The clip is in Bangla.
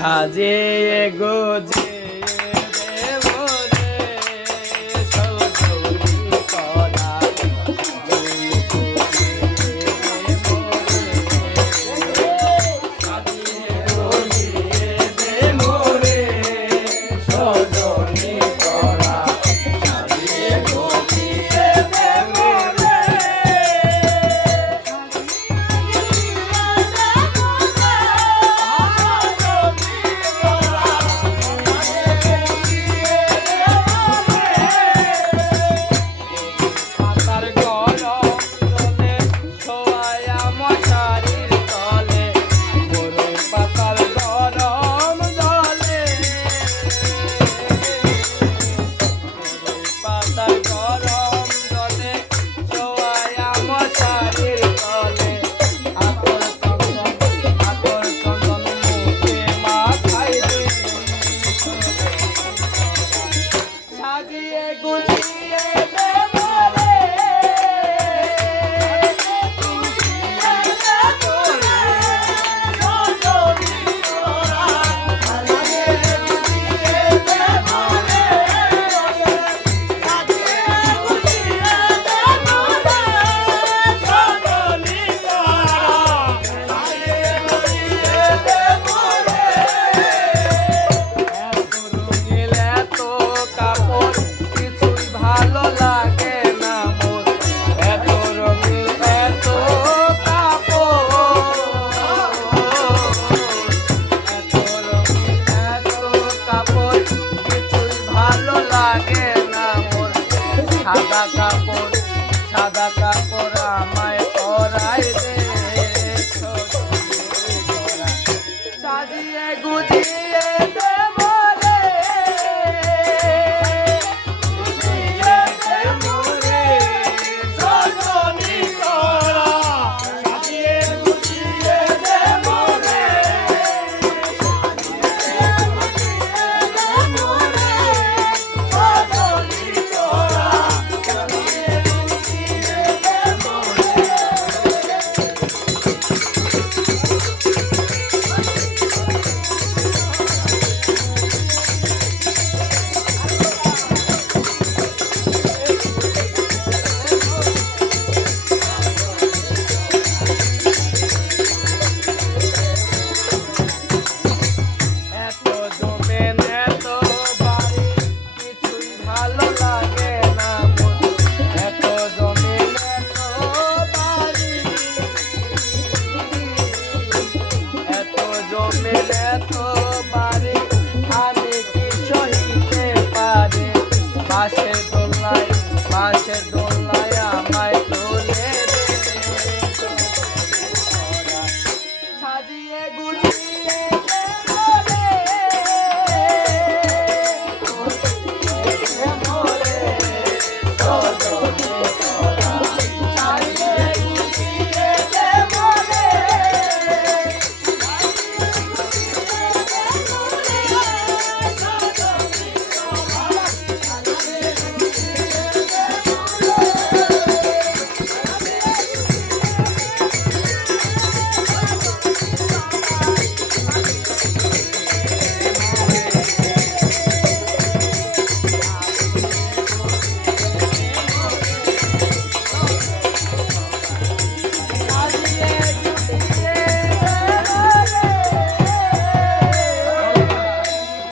সাজিয়ে গোজে সাদা কাপড় আমায় পরাই দে সাজিয়ে গুজিয়ে